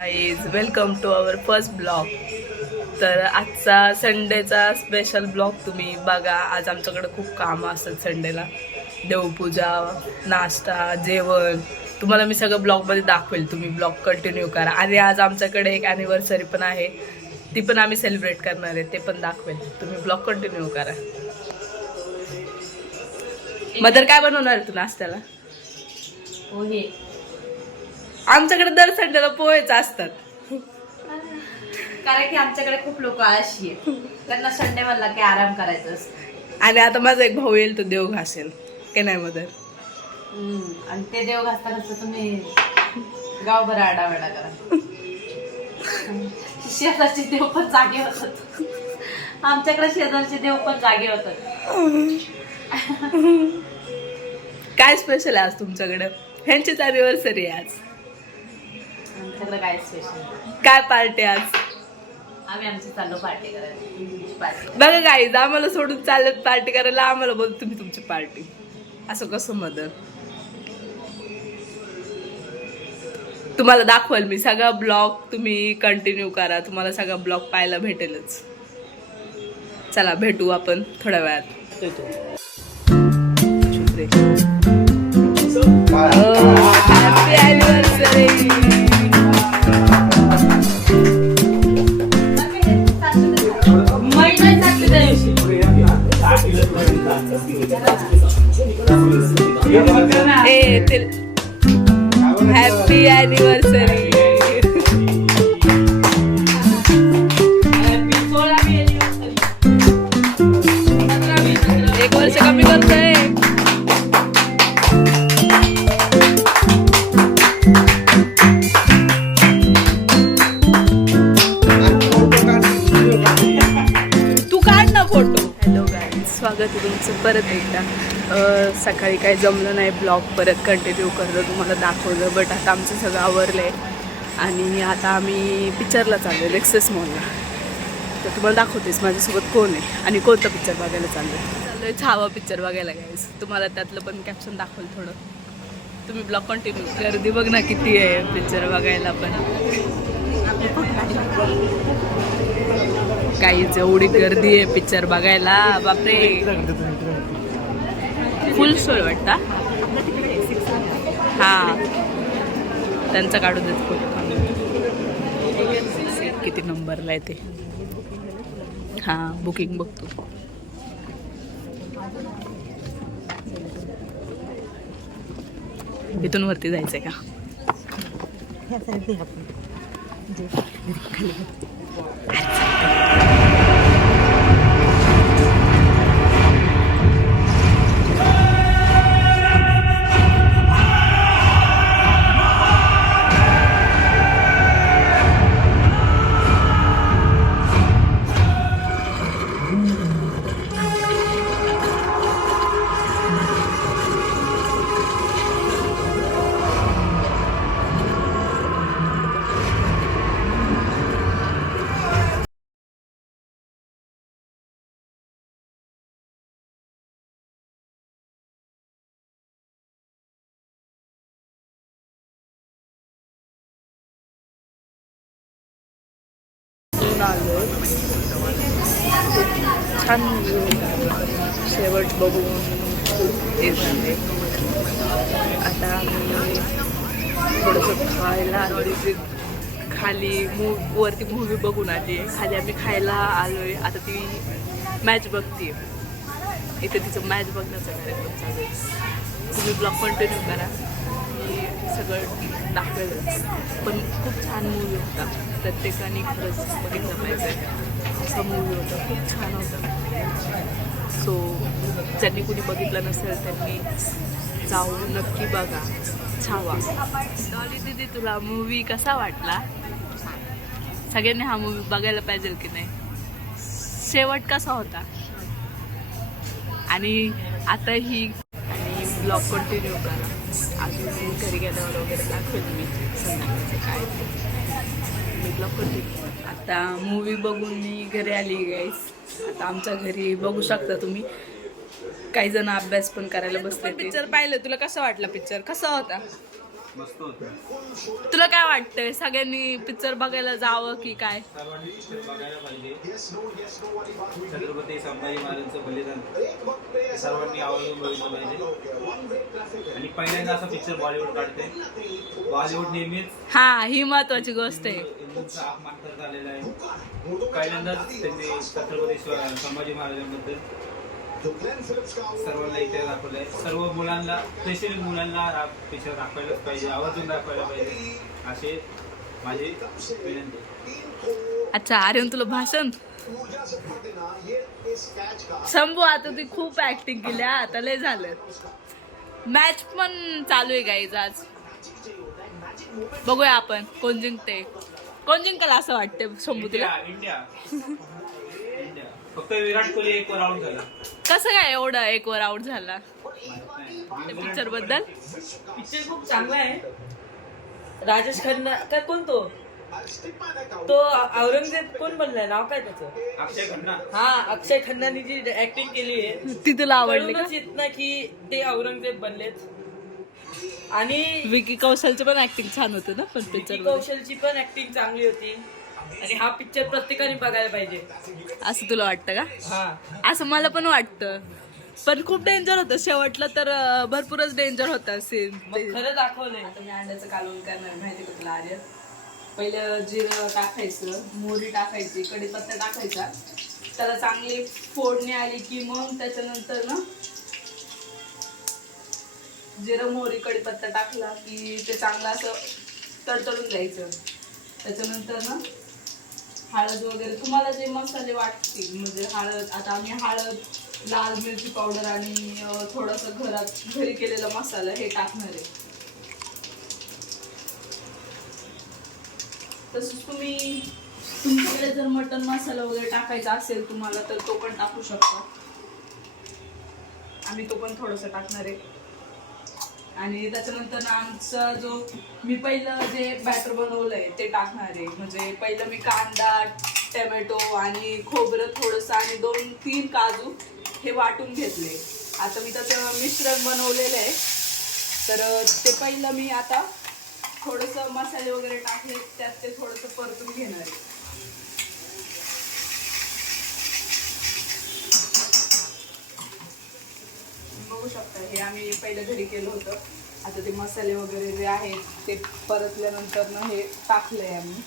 Guys welcome to our first blog. तर आजचा संडेचा special blog तुम्ही बघा. आज आमच्याकडे खूप कामं असतात संडेला. देवपूजा, नाश्ता, जेवण तुम्हाला मी सगळं ब्लॉगमध्ये दाखवेल. तुम्ही ब्लॉग कंटिन्यू करा. आणि आज आमच्याकडे एक ॲनिव्हर्सरी पण आहे, ती पण आम्ही सेलिब्रेट करणार आहे, ते पण दाखवेल. तुम्ही ब्लॉग कंटिन्यू करा. मदर काय बनवणार आहे तू नाश्त्याला? पोहे. आमच्याकडे दर संडेला पोहेच असतात. कारण की आमच्याकडे खूप लोक आळशी आहेत, त्यांना संडे म्हणला की आराम करायचा असतो. आणि आता माझा एक भाऊ येईल, तो देव घासेल की नाही मदर? आणि ते देव घासता घासता तुम्ही गावभर आडावाडा करा. शेजारचे देव पण जागे होतात. आमच्याकडे शेजारचे देव पण जागे होतात. काय स्पेशल आहे आज तुमच्याकडे? ह्यांचीच अॅनिव्हर्सरी आहे आज. आमच्याकडे काय स्पेशल? काय पार्टी आज? आम्ही आमची चाललो पार्टी करायला. पार्टी बघा गाईज, आम्हाला सोडून चालत पार्टी करायला, आम्हाला बोल तुम्ही तुमची पार्टी. असं कसं मदर? तुम्हाला दाखवाल मी सगळा ब्लॉग, तुम्ही कंटिन्यू करा. तुम्हाला सगळा ब्लॉग पाहायला भेटेलच. चला भेटू आपण थोड्या वेळात. Happy anniversary. Happy anniversary. एक वर्ष कमी करतोय. तू काढ ना फोटो. हॅलो गाईज, स्वागत आहे तुमचं परत एकदा. सकाळी काही जमलं नाही ब्लॉग परत कंटिन्यू करतं, तुम्हाला दाखवलं. बट आता आमचं सगळं आवरलं आहे आणि आता आम्ही पिक्चरला चाललो आहे, एक्सेस मॉलला. तर तुम्हाला दाखवतेस माझ्यासोबत कोण आहे आणि कोणता पिक्चर बघायला चाललो आहे. छावा पिक्चर बघायला गाईज. तुम्हाला त्यातलं पण कॅप्शन दाखवलं थोडं. तुम्ही ब्लॉग कंटिन्यू. गर्दी बघ ना किती आहे पिक्चर बघायला पण. काही जेवढी गर्दी आहे पिक्चर बघायला, बापरे. फुल स्टोरी वाटता. हा, त्यांचा काढू देत फोटो. किती नंबरला आहे ते. हा, बुकिंग बघतो. इथून वरती जायचंय का? छान शेवट बघून ते झाले. आता आम्ही थोडंसं खायला आलो. खाली वरती मूव्ही बघून आली. खाली आम्ही खायला आलोय. आता ती मॅच बघते. इथे तिचं मॅच बघण्याचा कार्यक्रम चालू आहे. तुम्ही ब्लॉग कंटिन्यू करा, मी सगळं दाखवेल. पण खूप छान मूव्ही होता. प्रत्येकाने खरंच बघितलं पाहिजे. असा मूव्ही होता, खूप छान होता. सो ज्यांनी कुणी बघितलं नसेल त्यांनी जाऊन नक्की बघा. छावा. डॉली दीदी, तुला मूव्ही कसा वाटला? सगळ्यांनी हा मूव्ही बघायला पाहिजे की नाही? शेवट कसा होता? आणि आता ही आणि ब्लॉग कंटिन्यू करा. अजून घरी गेल्यावर वगैरे दाखवेल मी संध्याकाळचं काय. मी ब्लॉग कंटिन्यू. आता मूवी बघून मी घरी आली गाईस. आता आमच्या घरी बघू शकता तुम्ही, काही जण अभ्यास पण करायला बसले. पिक्चर पाहिलं, तुला कसा वाटला पिक्चर? कसा होता? मस्त होतं. तुला काय वाटतंय सगळ्यांनी पिक्चर बघायला जावं की काय? सर्वांनी picture बघायला पाहिजे. छत्रपती संभाजी महाराजांचं बलिदान सर्वांनी आवर्जून बघितलं पाहिजे. आणि पहिल्यांदा असा पिक्चर बॉलिवूड काढते. बॉलिवूड नेहमीच हा, ही महत्वाची गोष्ट आहे. हिंदूंचा अपमान करत आलेला आहे. पहिल्यांदाच त्यांनी छत्रपती संभाजी महाराजांबद्दल सर्वांना इथे दाखवलंय. सर्व मुलांना, स्पेशली मुलांना हा पिक्चर दाखवायलाच पाहिजे, आवर्जून दाखवायला पाहिजे असे माझी विनंती. अच्छा आर्यन, तुला भाषण शंभू, आता ती खूप ऍक्टिंग केली, आता लय झालं. मॅच पण चालू आहे गाईज आज. बघूया आपण कोण जिंकते. कोण जिंकल असं वाटतं शंभू तुला? इंडिया फक्त विराट कोहली एक वर आउट झाला. कसं काय एवढं एक वर आउट झाला? पिक्चर बद्दल पिक्चर खूप चांगला आहे. राजेश खन्ना काय, कोण तो औरंगजेब कोण बनलाय, नाव काय त्याचं? अक्षय खन्ना. हा, अक्षय खन्नानी जी ऍक्टिंग केली आहे ती तुला आवडली का? कळूनच येत ना की ते औरंगजेब बनलेत. आणि विकी कौशलचं पण ऍक्टिंग छान होतं ना पण विकी पिक्चर कौशलची पण ऍक्टिंग चांगली होती. आणि हा पिक्चर प्रत्येकाने बघायला पाहिजे असं तुला वाटतं का? हा. असं मला पण वाटतं, पण खूप डेंजर होतं शेवटला तर. भरपूरच डेंजर होता सीन. मग खरं दाखवलंय. आता मी अंड्याचं कालवण करणार, माहिती का तुला आर्य? पहिलं जिरं टाकायचं, मोहरी टाकायची, कढीपत्ता टाकायचा, त्याला चांगली फोडणी आली की मग त्याच्यानंतर ना जिरं मोहरी कढीपत्ता टाकला की ते चांगलं असं तडतडून द्यायचं. त्याच्यानंतर ना हळद वगैरे तुम्हाला जे मसाले वाटतील, म्हणजे हळद, आता आम्ही हळद, लाल मिरची पावडर आणि थोडंसं घरी केलेला मसाला हे टाकणार आहे. तसंच तुम्ही तुमच्याकडे जर मटन मसाला वगैरे टाकायचा असेल तुम्हाला तर तो पण टाकू शकता. आम्ही तो पण थोडंसं टाकणार आहे. आणि त्याच्यानंतर आमचा जो मी पहिलं जे बॅटर बनवलंय ते टाकणार आहे. म्हणजे पहिलं मी कांदा, टोमॅटो आणि खोबरं थोडंसं आणि 2-3 काजू हे वाटून घेतले. आता मी त्याचं मिश्रण बनवलेलं आहे. तर ते पहिलं मी आता थोडंसं मसाले वगैरे टाकले, त्यात ते थोडंसं परतून घेणार आहे. बघू शकता हे आम्ही पहिलं घरी केलं होतं. आता ते मसाले वगैरे जे आहेत ते परतल्यानंतर ना हे टाकलंय आम्ही.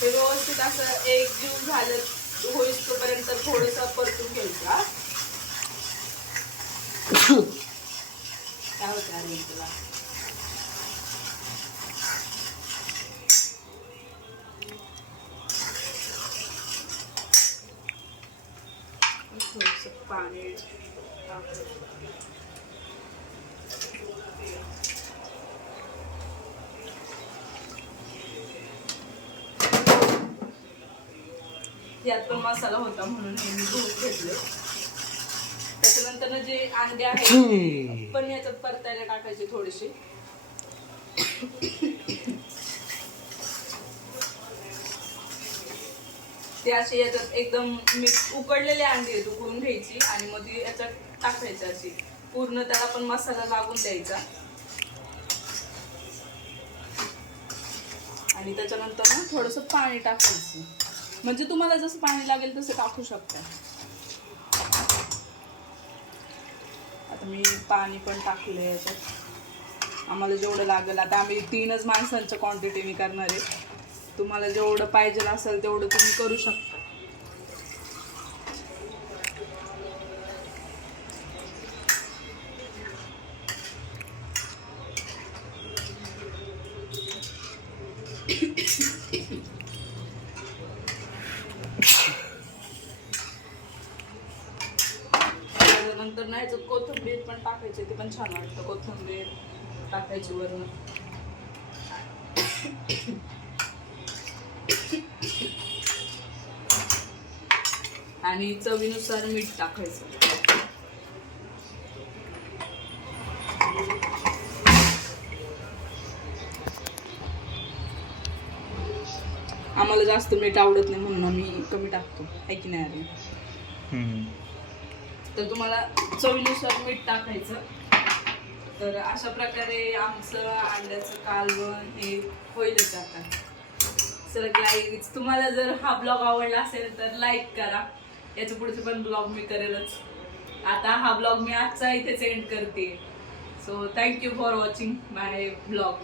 हे व्यवस्थित असं एकजीव झालं होईल तोपर्यंत थोडंसं परतून घ्यायचं. काय होतं अरे तुला? थोडंसं पाणी यात पण मसाला होता म्हणून हे मी धुवून घेतले. त्याच्यानंतर जे अंडे आहेत पण याच्यात परतायला टाकायचे थोडेसे. ते असे याच्यात एकदम मिक्स उकडलेले अंडे आहेत, उकळून घ्यायची आणि मग ती याच्यात टाकायची अशी पूर्ण त्याला पण मसाला लागून द्यायचा. आणि त्याच्यानंतर ना थोडंसं पाणी टाकायचं. म्हणजे तुम्हाला जसं पाणी लागेल तसं टाकू शकता. आता मी पाणी पण टाकलं याच्यात आम्हाला जेवढं लागेल. आता आम्ही 3च माणसांच्या क्वांटिटीने करणार आहे. तुम्हाला जेवढं पाहिजे असेल तेवढं तुम्ही करू शकता. त्याच्यानंतर ना याच्यात कोथिंबीर पण टाकायची, ते पण छान वाटतं. कोथिंबीर टाकायची वरून. आणि चवीनुसार मीठ टाकायचं. आम्हाला जास्त मीठ आवडत नाही म्हणून आम्ही कमी टाकतो, आहे की नाही अरे? तर तुम्हाला चवीनुसार मीठ टाकायचं. तर अशा प्रकारे आमचं अंड्याचं कालवण हे होईलच आता. चला गाईज, तुम्हाला जर हा ब्लॉग आवडला असेल तर लाईक करा. याच्या पुढचे पण ब्लॉग मी करेलच. आता हा ब्लॉग मी आजचा इथेच एंड करते. So thank you for watching my blog.